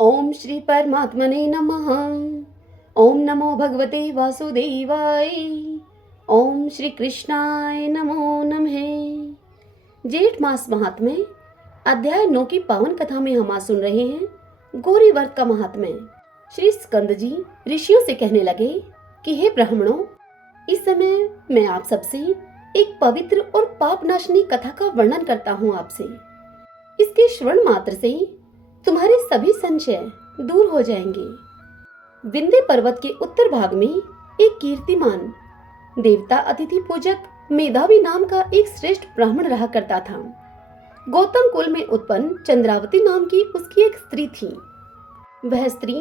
ओम श्री परमात्मने नमः। ओम नमो भगवते वासुदेवाय। ओम श्री कृष्णाय नमो नमः। जेठ मास महात्म्य अध्याय 9 की पावन कथा में हम आज सुन रहे हैं गौरी व्रत का महात्म्य। श्री स्कंद जी ऋषियों से कहने लगे कि हे ब्राह्मणों, इस समय मैं आप सबसे एक पवित्र और पाप नाशनी कथा का वर्णन करता हूँ आपसे। इसके श्रवण मात्र से तुम्हारे सभी संशय दूर हो जाएंगे। विंध्य पर्वत के उत्तर भाग में एक कीर्तिमान देवता अतिथि पूजक मेधावी नाम का एक श्रेष्ठ ब्राह्मण रहा करता था। गौतम कुल में उत्पन्न चंद्रावती नाम की उसकी एक स्त्री थी। वह स्त्री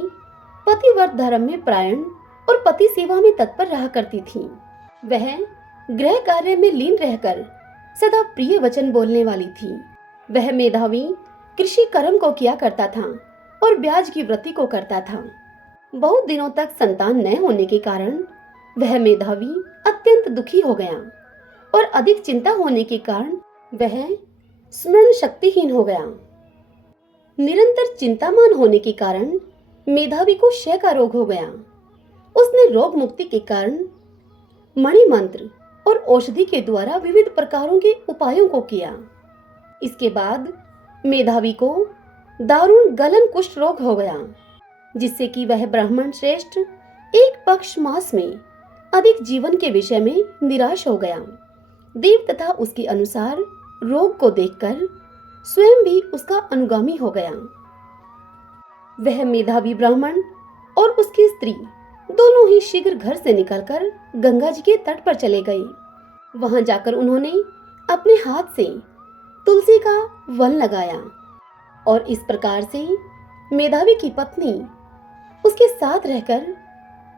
पतिव्रत धर्म में प्रायण और पति सेवा में तत्पर रहा करती थी। वह गृह कार्य में लीन रहकर सदा प्रिय वचन बोलने वाली थी। वह मेधावी कृषि कर्म को किया करता था और ब्याज की वृत्ति को करता था। बहुत दिनों तक संतान न होने के कारण वह मेधावी अत्यंत दुखी हो गया और अधिक चिंता होने के कारण वह स्मरण शक्तिहीन हो गया। निरंतर चिंतामान होने के कारण मेधावी को क्षय का रोग हो गया। उसने रोग मुक्ति के कारण मणि मंत्र और औषधि के द्वारा विविध प्रकारों के उपायों को किया। इसके बाद मेधावी को दारुण गलन कुष्ठ रोग हो गया, जिससे कि वह ब्राह्मण श्रेष्ठ एक पक्ष मास में अधिक जीवन के विषय में निराश हो गया। देव तथा उसके अनुसार रोग को देखकर स्वयं भी उसका अनुगामी हो गया। वह मेधावी ब्राह्मण और उसकी स्त्री दोनों ही शीघ्र घर से निकलकर गंगा जी के तट पर चले गए। वहां जाकर उन्होंने अपने हाथ से तुलसी का वन लगाया और इस प्रकार से मेधावी की पत्नी उसके साथ रहकर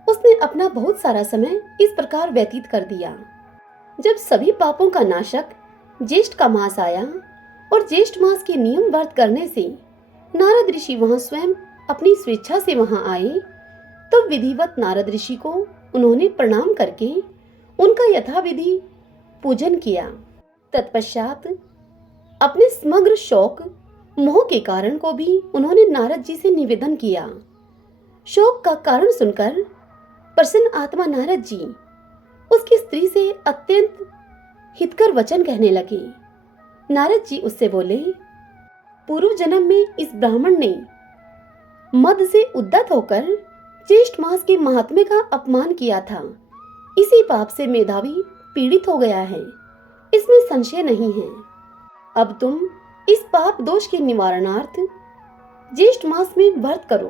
उसने अपना बहुत सारा समय इस प्रकार व्यतीत कर दिया। जब सभी पापों का नाशक ज्येष्ठ का मास आया और ज्येष्ठ मास के नियम व्रत करने से नारद ऋषि वहां स्वयं अपनी स्वेच्छा से वहां आए, तो विधिवत नारद ऋषि को उन्होंने प्रणाम करके उनका यथाविधि पूजन किया। तत्पश्चात अपने समग्र शोक मोह के कारण को भी उन्होंने नारद जी से निवेदन किया। शोक का कारण सुनकर प्रसन्न आत्मा नारद जी उसकी स्त्री से अत्यंत हितकर वचन कहने लगे। नारद जी उससे बोले, पूर्व जन्म में इस ब्राह्मण ने मद से उद्यत होकर ज्येष्ठ मास के महात्म्य का अपमान किया था। इसी पाप से मेधावी पीड़ित हो गया है, इसमें संशय नहीं है। अब तुम इस पाप दोष के निवारणार्थ ज्येष्ठ मास में व्रत करो,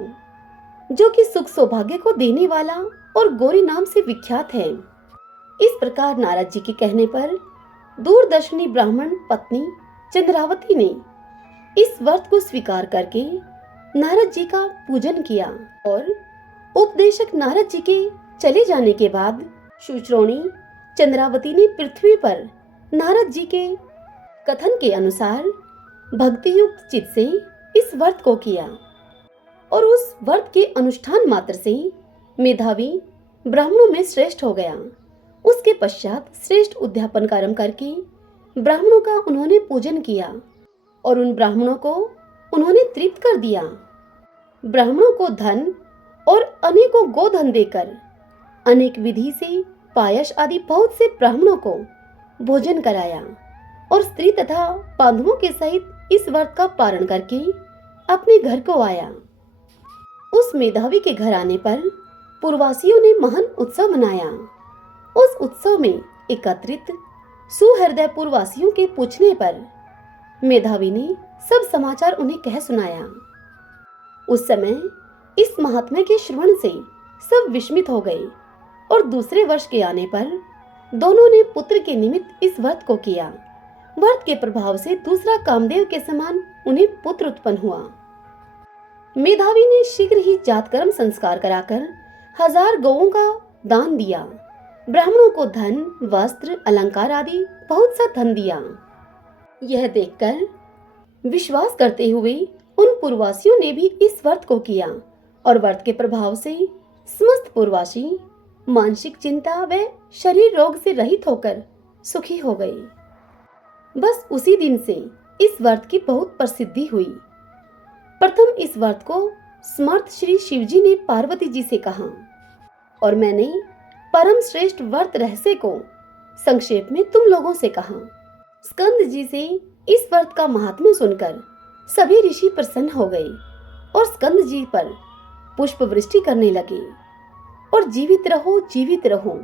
जो कि सुख सौभाग्य को देने वाला और गौरी नाम से विख्यात है। इस प्रकार नारद जी के कहने पर दूरदर्शनी ब्राह्मण पत्नी चंद्रावती ने इस व्रत को स्वीकार करके नारद जी का पूजन किया और उपदेशक नारद जी के चले जाने के बाद सुश्रोणी चंद्रावती ने पृथ्वी पर नारद जी के कथन के अनुसार भक्ति युक्त चित्त से इस व्रत को किया और उस व्रत के अनुष्ठान मात्र से मेधावी ब्राह्मणों में श्रेष्ठ हो गया। उसके पश्चात श्रेष्ठ उद्यापन कर्म करके ब्राह्मणों का उन्होंने पूजन किया और उन ब्राह्मणों को उन्होंने तृप्त कर दिया। ब्राह्मणों को धन और अनेकों गोधन देकर अनेक विधि से पायस आदि बहुत से ब्राह्मणों को भोजन कराया और स्त्री तथा बांधवों के सहित इस व्रत का पारण करके अपने घर को आया। उस मेधावी के घर आने पर पूर्ववासियों ने महान उत्सव मनाया। उस उत्सव में एकत्रित सुहृदय पूर्ववासियों के पूछने पर मेधावी ने सब समाचार उन्हें कह सुनाया। उस समय इस महात्म्य के श्रवण से सब विस्मित हो गए और दूसरे वर्ष के आने पर दोनों ने पुत्र के निमित्त इस व्रत को किया। व्रत के प्रभाव से दूसरा कामदेव के समान उन्हें पुत्र उत्पन्न हुआ। मेधावी ने शीघ्र ही जातकर्म संस्कार कराकर 1000 गौओं का दान दिया। ब्राह्मणों को धन, वस्त्र, अलंकार आदि बहुत सा धन दिया। यह देखकर विश्वास करते हुए उन पूर्ववासियों ने भी इस व्रत को किया और व्रत के प्रभाव से समस्त पूर्ववासी मानसिक चिंता व शरीर रोग से रहित होकर सुखी हो गए। बस उसी दिन से इस व्रत की बहुत प्रसिद्धि हुई। प्रथम इस व्रत को समर्थ श्री शिवजी ने पार्वती जी से कहा और मैंने परम श्रेष्ठ व्रत रहस्य को संक्षेप में तुम लोगों से कहा। स्कंद जी से इस व्रत का महात्म्य सुनकर सभी ऋषि प्रसन्न हो गए और स्कंद जी पर पुष्प वृष्टि करने लगे और जीवित रहो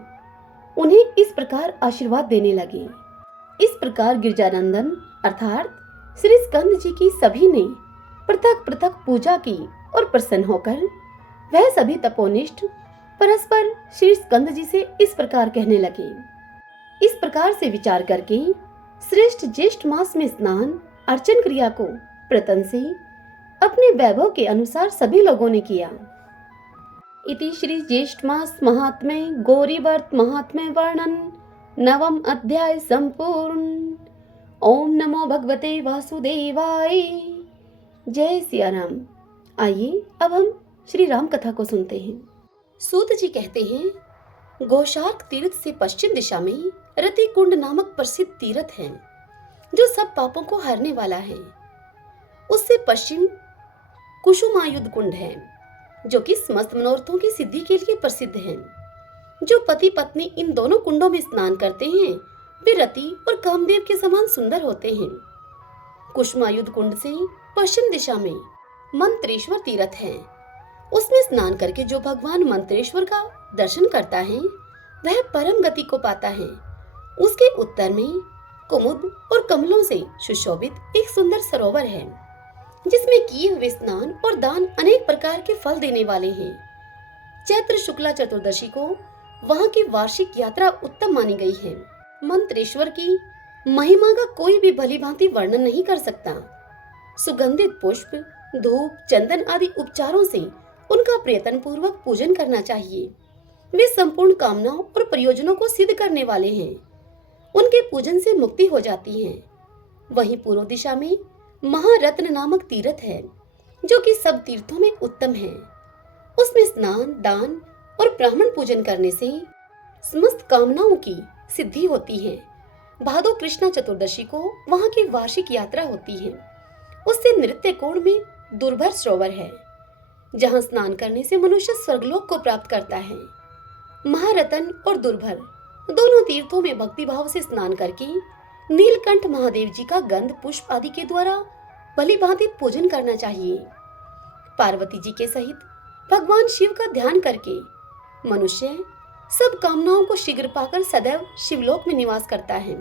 उन्हें इस प्रकार आशीर्वाद देने लगे। इस प्रकार गिरजानंदन अर्थात श्री स्कंद जी की सभी ने पृथक पृथक पूजा की और प्रसन्न होकर वह सभी तपोनिष्ठ परस्पर श्री स्कंद जी से इस प्रकार कहने लगे। इस प्रकार से विचार करके श्रेष्ठ ज्येष्ठ मास में स्नान अर्चन क्रिया को प्रतन से अपने वैभव के अनुसार सभी लोगों ने किया। इति श्री ज्येष्ठ मास महात्म्य गौरी व्रत महात्म्य वर्णन नवम अध्याय संपूर्ण। ओम नमो भगवते वासुदेवाय। जय सिया राम। आइए अब हम श्री राम कथा को सुनते हैं। सूत जी कहते हैं, गोशार्क तीर्थ से पश्चिम दिशा में रति कुंड नामक प्रसिद्ध तीर्थ है जो सब पापों को हरने वाला है। उससे पश्चिम कुसुमायुध कुंड है जो कि समस्त मनोरथों की सिद्धि के लिए प्रसिद्ध है। जो पति पत्नी इन दोनों कुंडों में स्नान करते हैं वे रति और कामदेव के समान सुंदर होते हैं। कुसुमायुध कुंड से पश्चिम दिशा में मंत्रेश्वर तीर्थ है। उसमें स्नान करके जो भगवान मंत्रेश्वर का दर्शन करता है वह परम गति को पाता है। उसके उत्तर में कुमुद और कमलों से सुशोभित एक सुंदर सरोवर है जिसमें किए हुए स्नान और दान अनेक प्रकार के फल देने वाले हैं। चैत्र शुक्ला चतुर्दशी को वहां की वार्षिक यात्रा उत्तम मानी गई है। मंत्रेश्वर की महिमा का कोई भी भली भांति वर्णन नहीं कर सकता। सुगंधित पुष्प, धूप, चंदन आदि उपचारों से उनका प्रयत्न पूर्वक पूजन करना चाहिए। वे संपूर्ण कामनाओं और प्रयोजनों को सिद्ध करने वाले हैं। उनके पूजन से मुक्ति हो जाती है। वहीं पूर्व दिशा में महारत्न नामक तीर्थ है जो कि सब तीर्थों में उत्तम है। उसमें स्नान, दान और ब्राह्मण पूजन करने से समस्त कामनाओं की सिद्धि होती है। भादो कृष्णा चतुर्दशी को वहां की वार्षिक यात्रा होती है। उससे नृत्य कोण में दुर्भर सरोवर है जहां स्नान करने से मनुष्य स्वर्गलोक को प्राप्त करता है। महारतन और दुर्भर दोनों तीर्थों में भक्ति भाव से स्नान करके नीलकंठ महादेव जी का गंध पुष्प आदि के द्वारा भली भांति पूजन करना चाहिए। पार्वती जी के सहित भगवान शिव का ध्यान करके मनुष्य सब कामनाओं को शीघ्र पाकर सदैव शिवलोक में निवास करता है।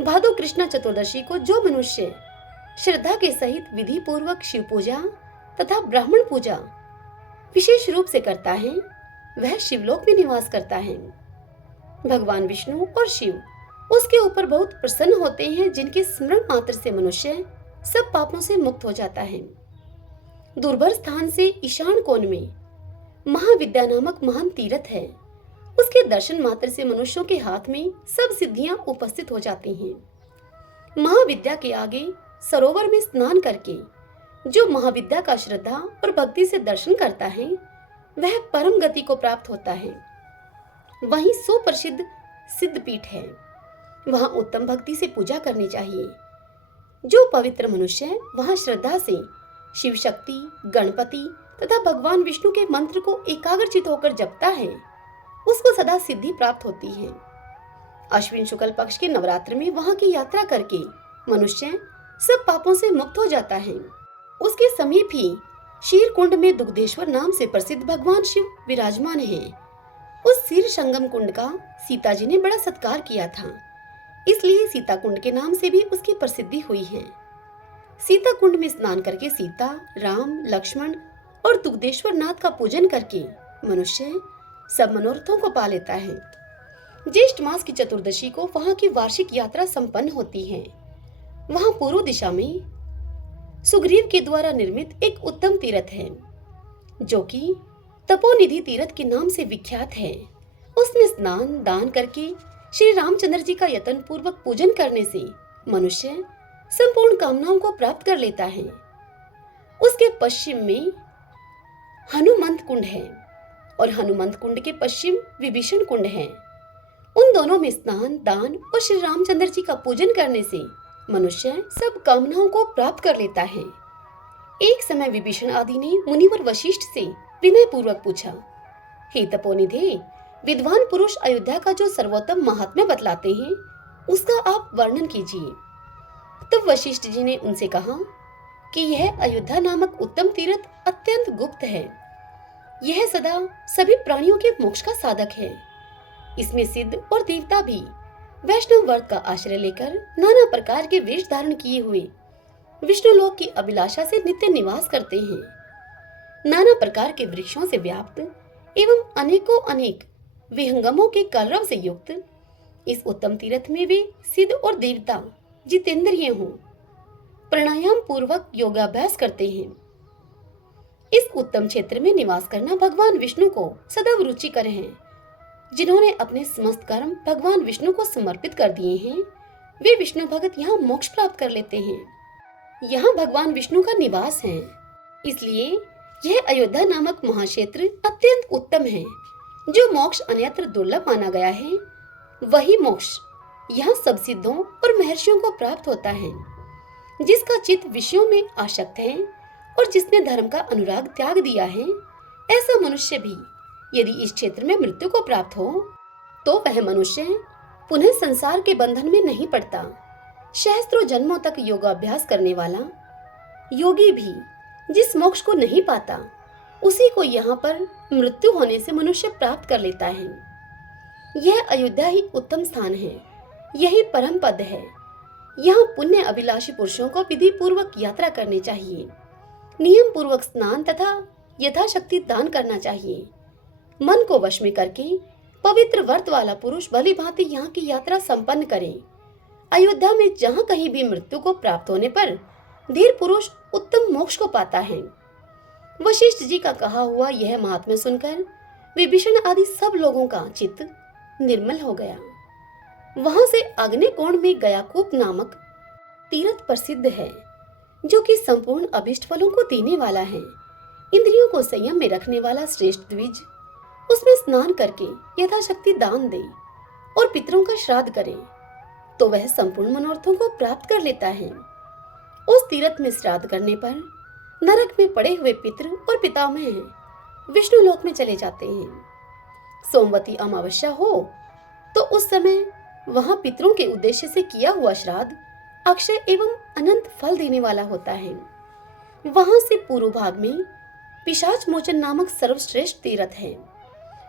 भादो कृष्णा चतुर्दशी को जो मनुष्य श्रद्धा के सहित विधि पूर्वक शिव पूजा तथा ब्राह्मण पूजा विशेष रूप से करता है वह शिवलोक में निवास करता है। भगवान विष्णु और शिव उसके ऊपर बहुत प्रसन्न होते हैं जिनके स्मरण मात्र से मनुष्य सब पापों से मुक्त हो जाता है। दुर्भर स्थान से ईशान कोण में महाविद्या नामक महान तीर्थ है। उसके दर्शन मात्र से मनुष्यों के हाथ में सब सिद्धियां उपस्थित हो जाती हैं। महाविद्या के आगे सरोवर में स्नान करके जो महाविद्या का श्रद्धा और भक्ति से दर्शन करता है वह परम गति को प्राप्त होता है। वहीं सुप्रसिद्ध सिद्धपीठ है, वहां उत्तम भक्ति से पूजा करनी चाहिए। जो पवित्र मनुष्य वहां श्रद्धा से शिव शक्ति, गणपति तथा भगवान विष्णु के मंत्र को एकाग्रचित होकर जपता है उसको सदा सिद्धि प्राप्त होती है। अश्विन शुक्ल पक्ष के नवरात्र में वहां की यात्रा करके मनुष्य सब पापों से मुक्त हो जाता है। उसके समीप ही शीर कुंड में दुग्धेश्वर नाम से प्रसिद्ध भगवान शिव विराजमान हैं। उस क्षीर संगम कुंड का सीता जी ने बड़ा सत्कार किया था, इसलिए सीता कुंड के नाम से भी उसकी प्रसिद्धि हुई है। सीता कुंड में स्नान करके सीता, राम, लक्ष्मण और दुग्धेश्वर नाथ का पूजन करके मनुष्य सब मनोरथों को पा लेता है। ज्येष्ठ मास की चतुर्दशी को वहां की वार्षिक यात्रा संपन्न होती है। वहां पूर्व दिशा में सुग्रीव के द्वारा निर्मित एक उत्तम तीर्थ है जो कि तपोनिधि तीर्थ के नाम से विख्यात है। उसमें स्नान दान करके श्री रामचंद्र जी का यत्न पूर्वक पूजन करने से मनुष्य संपूर्ण कामनाओं को प्राप्त कर लेता है। उसके पश्चिम में हनुमंत कुंड है और हनुमंत कुंड के पश्चिम विभीषण कुंड है। उन दोनों में स्नान दान और श्री रामचंद्र जी का पूजन करने से मनुष्य सब कामनाओं को प्राप्त कर लेता है। एक समय विभीषण आदि ने मुनिवर वशिष्ठ से विनय पूर्वक पूछा, हे तपोनिधे, विद्वान पुरुष अयोध्या का जो सर्वोत्तम महात्म्य बतलाते हैं उसका आप वर्णन कीजिए। तब वशिष्ठ जी ने उनसे कहा कि यह अयोध्या नामक उत्तम तीर्थ अत्यंत गुप्त है। यह सदा सभी प्राणियों के मोक्ष का साधक है। इसमें सिद्ध और देवता भी वैष्णव वर्ग का आश्रय लेकर नाना प्रकार के वेश धारण किए हुए विष्णु लोक की अभिलाषा से नित्य निवास करते हैं। नाना प्रकार के वृक्षों से व्याप्त एवं अनेकों अनेक विहंगमों के कलरव से युक्त इस उत्तम तीर्थ में वे सिद्ध और देवता जितेंद्रिय हों प्राणायाम पूर्वक योगाभ्यास करते हैं। इस उत्तम क्षेत्र में निवास करना भगवान विष्णु को सदैव रुचिकर है। जिन्होंने अपने समस्त कर्म भगवान विष्णु को समर्पित कर दिए हैं, वे विष्णु भगत यहाँ मोक्ष प्राप्त कर लेते हैं। यहाँ भगवान विष्णु का निवास है, इसलिए यह अयोध्या नामक महाक्षेत्र अत्यंत उत्तम है। जो मोक्ष अन्यत्र दुर्लभ माना गया है, वही मोक्ष यहाँ सब सिद्धों और महर्षियों को प्राप्त होता है। जिसका चित्त विषयों में आसक्त है और जिसने धर्म का अनुराग त्याग दिया है, ऐसा मनुष्य भी यदि इस क्षेत्र में मृत्यु को प्राप्त हो तो वह मनुष्य पुनः संसार के बंधन में नहीं पड़ता। सहस्त्रों जन्मों तक योगाभ्यास करने वाला योगी भी जिस मोक्ष को नहीं पाता, उसी को यहाँ पर मृत्यु होने से मनुष्य प्राप्त कर लेता है। यह अयोध्या ही उत्तम स्थान है, यही परम पद है। यहाँ पुण्य अभिलाषी पुरुषों को विधि पूर्वक यात्रा करनी चाहिए, नियम पूर्वक स्नान तथा यथाशक्ति दान करना चाहिए। मन को वश में करके पवित्र व्रत वाला पुरुष भली भांति यहाँ की यात्रा संपन्न करे। अयोध्या में जहाँ कहीं भी मृत्यु को प्राप्त होने पर धीर पुरुष उत्तम मोक्ष को पाता है। वशिष्ठ जी का कहा हुआ यह महात्म्य सुनकर विभीषण आदि सब लोगों का चित्त निर्मल हो गया। वहां से अग्नि कोण में गयाकूप नामक तीर्थ प्रसिद्ध है, जो कि संपूर्ण अभिष्ट फलों को देने वाला है। इंद्रियों को संयम में रखने वाला श्रेष्ठ द्विज उसमें स्नान करके यथाशक्ति दान दे और पितरों का श्राद्ध करे तो वह संपूर्ण मनोरथों को प्राप्त कर लेता है। उस तीर्थ में श्राद्ध करने पर नरक में पड़े हुए पितृ और पितामह विष्णु लोक में चले जाते हैं। सोमवती अमावस्या हो तो उस समय वहां पितरों के उद्देश्य से किया हुआ श्राद्ध अक्षय एवं अनंत फल देने वाला होता है। वहां से पूर्व भाग में पिशाच मोचन नामक सर्वश्रेष्ठ तीर्थ है,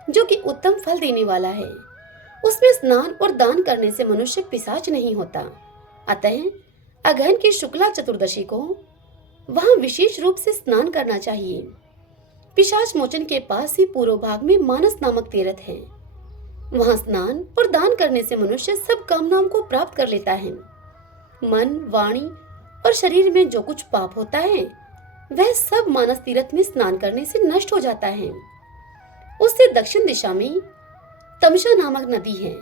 जो कि उत्तम फल देने वाला है। उसमें स्नान और दान करने से मनुष्य पिशाच नहीं होता। अतः अगहन की शुक्ला चतुर्दशी को वहां विशेष रूप से स्नान करना चाहिए। पिशाच मोचन के पास ही पूर्व भाग में मानस नामक तीर्थ है। वहां स्नान और दान करने से मनुष्य सब कामनाओं को प्राप्त कर लेता है। मन, वाणी और शरीर में जो कुछ पाप होता है, वह सब मानस तीर्थ में स्नान करने से नष्ट हो जाता है। उससे दक्षिण दिशा में तमसा नामक नदी है,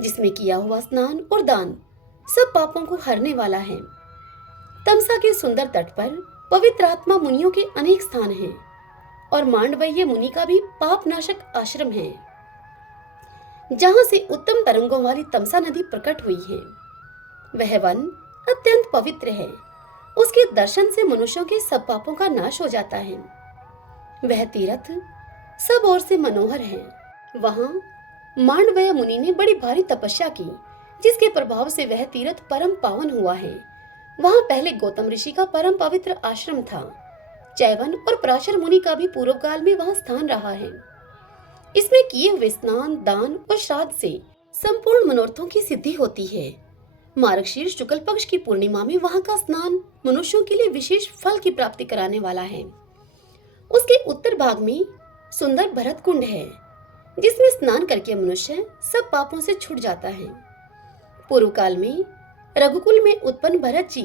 जिसमें किया हुआ स्नान और दान सब पापों को हरने वाला है। तमसा के सुंदर तट पर पवित्र आत्मा मुनियों के अनेक स्थान हैं और मांडव्य मुनि का भी पाप नाशक आश्रम है, जहां से उत्तम तरंगों वाली तमसा नदी प्रकट हुई है। वह वन अत्यंत पवित्र है। उसके दर्शन से मनुष्यों के सब पापों का नाश हो जाता है। वह तीर्थ सब ओर से मनोहर है। वहां मांडव्य मुनि ने बड़ी भारी तपस्या की, जिसके प्रभाव से वह तीर्थ परम पावन हुआ है। वहां पहले गौतम ऋषि का परम पवित्र आश्रम था। चैवन और पराशर मुनि का भी पूर्व काल में वहां स्थान रहा है। इसमें किए हुए स्नान, दान और श्राद्ध से संपूर्ण मनोरथों की सिद्धि होती है। मार्गशीर्ष शुक्ल पक्ष की पूर्णिमा में वहां का स्नान मनुष्यों के लिए विशेष फल की प्राप्ति कराने वाला है। उसके उत्तर भाग में सुंदर भरत कुंड है, जिसमें स्नान करके मनुष्य सब पापों से छूट जाता है। पूर्व काल में रघुकुल में उत्पन्न भरत जी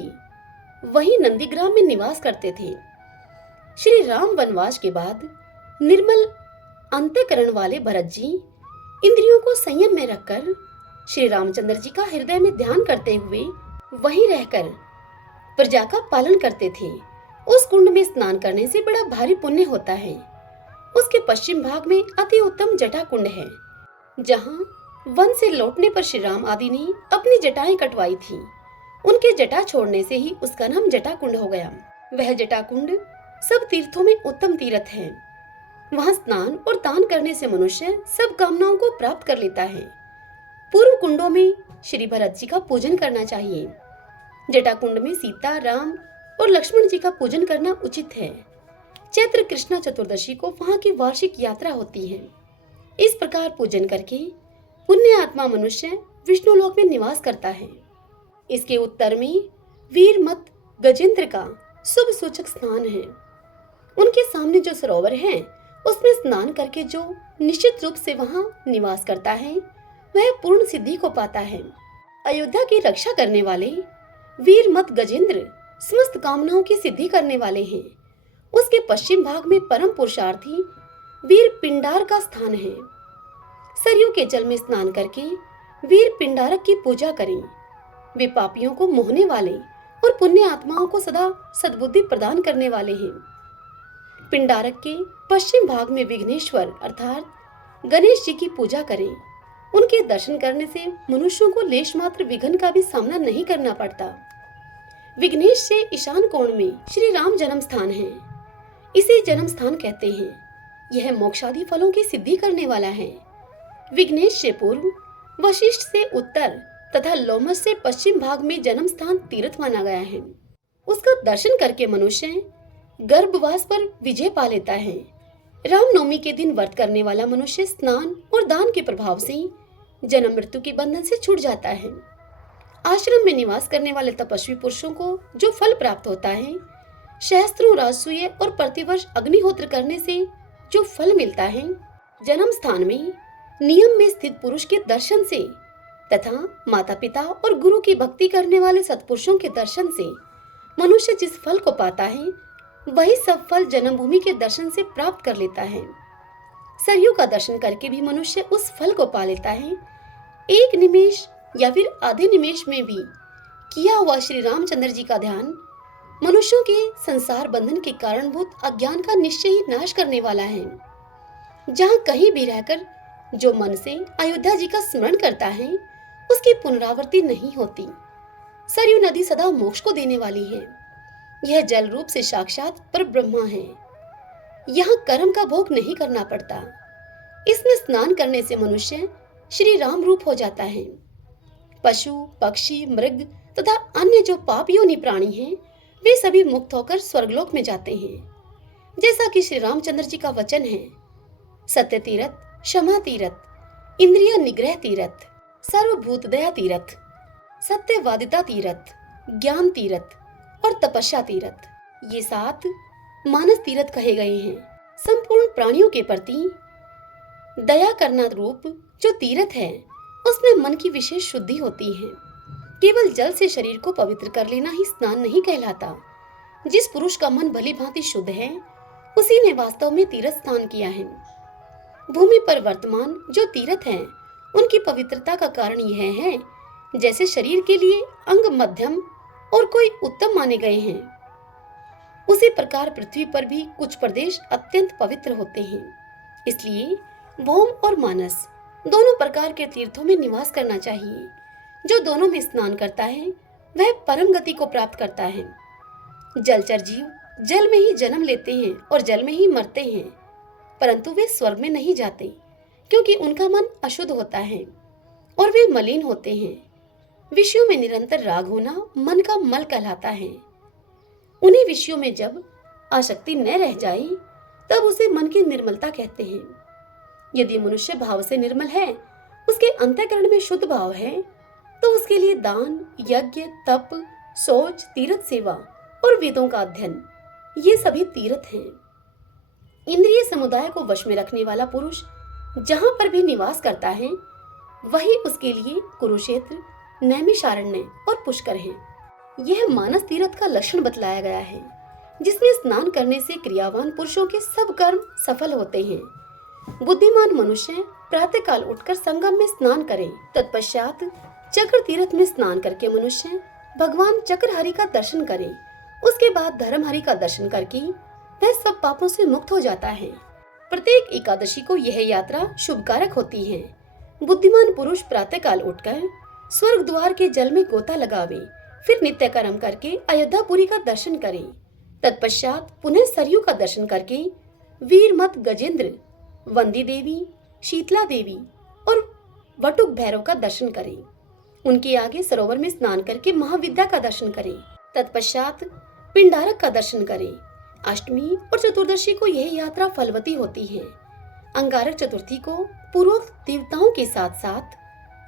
वहीं नंदीग्राम में निवास करते थे। श्री राम वनवास के बाद निर्मल अंतःकरण वाले भरत जी इंद्रियों को संयम में रखकर श्री रामचंद्र जी का हृदय में ध्यान करते हुए वहीं रहकर प्रजा का पालन करते थे। उस कुंड में स्नान करने से बड़ा भारी पुण्य होता है। उसके पश्चिम भाग में अति उत्तम जटा कुंड है, जहाँ वन से लौटने पर श्री राम आदि ने अपनी जटाएं कटवाई थी। उनके जटा छोड़ने से ही उसका नाम जटा कुंड हो गया। वह जटाकुंड सब तीर्थों में उत्तम तीर्थ है। वहां स्नान और दान करने से मनुष्य सब कामनाओं को प्राप्त कर लेता है। पूर्व कुंडों में श्री भरत जी का पूजन करना चाहिए। जटाकुंड में सीता, राम और लक्ष्मण जी का पूजन करना उचित है। चैत्र कृष्णा चतुर्दशी को वहां की वार्षिक यात्रा होती है। इस प्रकार पूजन करके पुण्य आत्मा मनुष्य विष्णु लोक में निवास करता है। इसके उत्तर में वीरमत गजेंद्र का शुभ सूचक स्थान है। उनके सामने जो सरोवर है उसमें स्नान करके जो निश्चित रूप से वहां निवास करता है वह पूर्ण सिद्धि को पाता है। अयोध्या की रक्षा करने वाले वीरमत गजेंद्र समस्त कामनाओं की सिद्धि करने वाले हैं। उसके पश्चिम भाग में परम पुरुषार्थी वीर पिंडार का स्थान है। सरयू के जल में स्नान करके वीर पिंडारक की पूजा करें। वे पापियों को मोहने वाले और पुण्य आत्माओं को सदा सद्बुद्धि प्रदान करने वाले हैं। पिंडारक के पश्चिम भाग में विघ्नेश्वर अर्थात गणेश जी की पूजा करें। उनके दर्शन करने से मनुष्यों को लेश मात्र विघ्न का भी सामना नहीं करना पड़ता। विघ्नेश से ईशान कोण में श्री राम जन्म स्थान है। इसे जन्म स्थान कहते हैं। यह मोक्षादि फलों की सिद्धि करने वाला है। विघ्नेश से पूर्व, वशिष्ठ से उत्तर तथा लोमस से पश्चिम भाग में जन्म स्थान तीर्थ माना गया है। उसका दर्शन करके मनुष्य गर्भवास पर विजय पा लेता है। रामनवमी के दिन व्रत करने वाला मनुष्य स्नान और दान के प्रभाव से जन्म मृत्यु के बंधन से छूट जाता है। आश्रम में निवास करने वाले तपस्वी पुरुषों को जो फल प्राप्त होता है, सहस्त्रों राजसूय और प्रतिवर्ष अग्निहोत्र करने से जो फल मिलता है, जन्म स्थान में नियम में स्थित पुरुष के दर्शन से तथा माता पिता और गुरु की भक्ति करने वाले सत्पुरुषों के दर्शन से मनुष्य जिस फल को पाता है वही सब फल जन्मभूमि के दर्शन से प्राप्त कर लेता है। सरयू का दर्शन करके भी मनुष्य उस फल को पा लेता है। एक निमेष या फिर आधे निमेष में भी किया हुआ श्री रामचंद्र जी का ध्यान मनुष्यों के संसार बंधन के कारणभूत अज्ञान का निश्चय ही नाश करने वाला है। जहाँ कहीं भी रहकर जो मन से अयोध्या जी का स्मरण करता है उसकी पुनरावृत्ति नहीं होती। सरयू नदी सदा मोक्ष को देने वाली है। यह जल रूप से साक्षात पर ब्रह्मा है। यहाँ कर्म का भोग नहीं करना पड़ता। इसमें स्नान करने से मनुष्य श्री राम रूप हो जाता है। पशु, पक्षी, मृग तथा अन्य जो पाप योनि प्राणी हैं, वे सभी मुक्त होकर स्वर्गलोक में जाते हैं। जैसा कि श्री रामचंद्र जी का वचन है, सत्य तीरथ, क्षमा तीरथ, इंद्रिय निग्रह तीरथ, सर्वभूत दया तीरथ, सत्यवादिता तीरथ, ज्ञान तीरथ और तपस्या तीरथ, ये 7 मानस तीरथ कहे गए हैं। संपूर्ण प्राणियों के प्रति दया करना रूप जो तीरथ है उसमें मन की विशेष शुद्धि होती है। केवल जल से शरीर को पवित्र कर लेना ही स्नान नहीं कहलाता। जिस पुरुष का मन भली भांति शुद्ध है उसी ने वास्तव में तीर्थ स्नान किया है। भूमि पर वर्तमान जो तीर्थ हैं उनकी पवित्रता का कारण यह है जैसे शरीर के लिए अंग मध्यम और कोई उत्तम माने गए हैं, उसी प्रकार पृथ्वी पर भी कुछ प्रदेश अत्यंत पवित्र होते हैं। इसलिए भौम और मानस दोनों प्रकार के तीर्थों में निवास करना चाहिए। जो दोनों में स्नान करता है वह परम गति को प्राप्त करता है। जलचर जीव जल में ही जन्म लेते हैं और जल में ही मरते हैं, परंतु वे स्वर्ग में नहीं जाते क्योंकि उनका मन अशुद्ध होता है और वे मलिन होते हैं। विषयों में निरंतर राग होना मन का मल कहलाता है। उन्हीं विषयों में जब आसक्ति न रह जाए तब उसे मन की निर्मलता कहते हैं। यदि मनुष्य भाव से निर्मल है, उसके अंतःकरण में शुद्ध भाव है, तो उसके लिए दान, यज्ञ, तप, शौच, तीर्थ सेवा और वेदों का अध्ययन ये सभी तीर्थ हैं। इंद्रिय समुदाय को वश में रखने वाला पुरुष जहां पर भी निवास करता है वही उसके लिए कुरुक्षेत्र, नैमिषारण्य और पुष्कर है। यह मानस तीर्थ का लक्षण बतलाया गया है जिसमें स्नान करने से क्रियावान पुरुषों के सब कर्म सफल होते हैं। बुद्धिमान मनुष्य प्रातः काल उठकर संगम में स्नान करे, तत्पश्चात चक्र तीर्थ में स्नान करके मनुष्य भगवान चक्रहरि का दर्शन करे। उसके बाद धर्महरि का दर्शन करके वह सब पापों से मुक्त हो जाता है। प्रत्येक एकादशी को यह यात्रा शुभकारक होती है। बुद्धिमान पुरुष प्रातः काल उठकर स्वर्ग द्वार के जल में गोता लगावे, फिर नित्य कर्म करके अयोध्यापुरी का दर्शन करे। तत्पश्चात पुनः सरयू का दर्शन करके वीरमत गजेंद्र, वंदी देवी, शीतला देवी और वटुक भैरव का दर्शन करें। उनके आगे सरोवर में स्नान करके महाविद्या का दर्शन करें। तत्पश्चात पिंडारक का दर्शन करें। अष्टमी और चतुर्दशी को यह यात्रा फलवती होती है। अंगारक चतुर्थी को पूर्वोक्त देवताओं के साथ साथ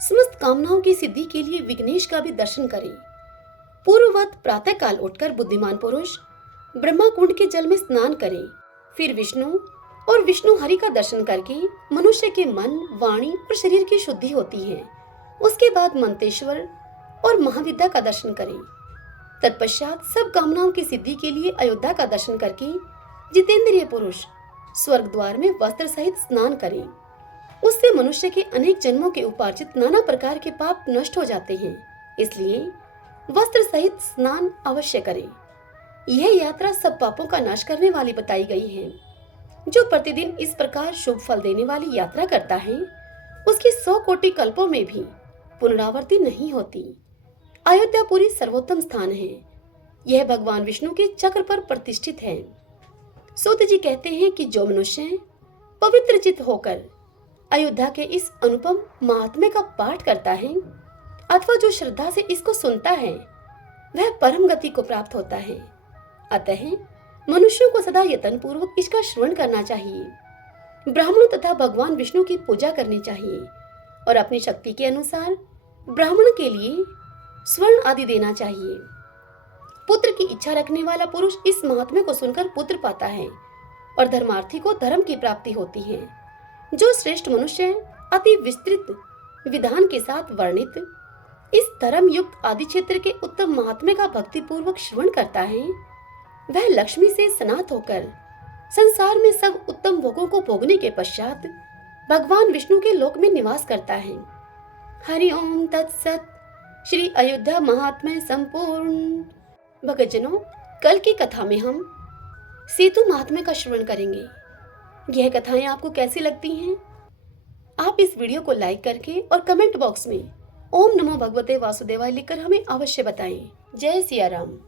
समस्त कामनाओं की सिद्धि के लिए विघ्नेश का भी दर्शन करें। पूर्ववत प्रातः काल उठकर बुद्धिमान पुरुष ब्रह्मा कुंड के जल में स्नान करें। फिर विष्णु और विष्णु हरि का दर्शन करके मनुष्य के मन, वाणी और शरीर की शुद्धि होती है। उसके बाद मंतेश्वर और महाविद्या का दर्शन करें। तत्पश्चात सब कामनाओं की सिद्धि के लिए अयोध्या का दर्शन करके जितेंद्रिय पुरुष स्वर्ग द्वार में वस्त्र सहित स्नान करें। उससे मनुष्य के अनेक जन्मों के उपार्जित नाना प्रकार के पाप नष्ट हो जाते हैं। इसलिए वस्त्र सहित स्नान अवश्य करें। यह यात्रा सब पापों का नाश करने वाली बताई गई है। जो प्रतिदिन इस प्रकार शुभ फल देने वाली यात्रा करता है, उसकी 100 कोटि कल्पों में भी पुनरावृत्ति नहीं होती। अयोध्यापुरी सर्वोत्तम स्थान है। यह भगवान विष्णु के चक्र पर प्रतिष्ठित है। सूत जी कहते हैं कि जो मनुष्य पवित्र चित्त होकर अयोध्या के इस अनुपम महात्म्य का पाठ करता है अथवा जो श्रद्धा से इसको सुनता है, वह परम गति को प्राप्त होता है। अतः मनुष्यों को सदा यत्न पूर्वक इसका श्रवण करना चाहिए। ब्राह्मणों तथा भगवान विष्णु की पूजा करनी चाहिए और अपनी शक्ति के अनुसार ब्राह्मण के लिए स्वर्ण आदि देना चाहिए। पुत्र की इच्छा रखने वाला पुरुष इस महात्म्य को सुनकर पुत्र पाता है और धर्मार्थी को धर्म की प्राप्ति होती है। जो श्रेष्ठ मनुष्य अति विस्तृत विधान के साथ वर्णित इस धर्म युक्त आदि क्षेत्र के उत्तम महात्म्य का भक्ति पूर्वक श्रवण करता है, वह लक्ष्मी से स्नात होकर संसार में सब उत्तम भोगों को भोगने के पश्चात भगवान विष्णु के लोक में निवास करता है। हरि ओम तत्सत। श्री अयोध्या महात्म्य संपूर्ण। भक्तजनों, कल की कथा में हम सेतु महात्म्य का श्रवण करेंगे। यह कथाएं आपको कैसी लगती हैं? आप इस वीडियो को लाइक करके और कमेंट बॉक्स में ओम नमो भगवते वासुदेवाय लिखकर हमें अवश्य बताएं। जय सिया राम।